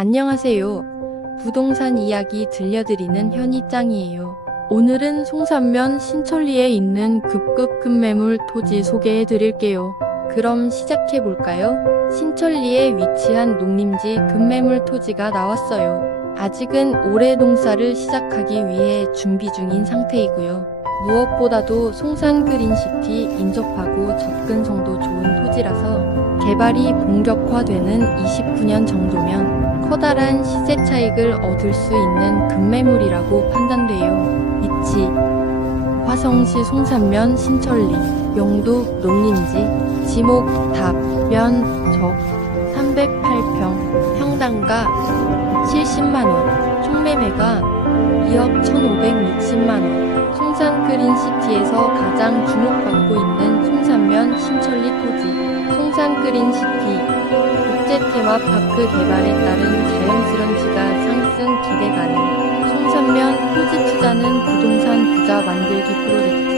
안녕하세요. 부동산 이야기 들려드리는 현이짱이에요. 오늘은 송산면 신천리에 있는 급급 급매물 토지 소개해 드릴게요. 그럼 시작해 볼까요? 신천리에 위치한 농림지 급매물 토지가 나왔어요. 아직은 올해 농사를 시작하기 위해 준비 중인 상태이고요. 무엇보다도 송산 그린시티 인접하고 접근성도 좋은 토지라서 개발이 본격화되는 29년 정도면 커다란 시세 차익을 얻을 수 있는 급매물이라고 판단돼요. 위치 화성시 송산면 신천리 용도 농림지 지목 답변 적 308평 평당가 70만원 총매매가 2억 1560만원 송산 그린시티에서 가장 주목받고 있는 토지 송산 그린 시티. 국제 테마 파크 개발에 따른 자연스런 지가 상승 기대 가능 송산면 토지 투자는 부동산 부자 만들기 프로젝트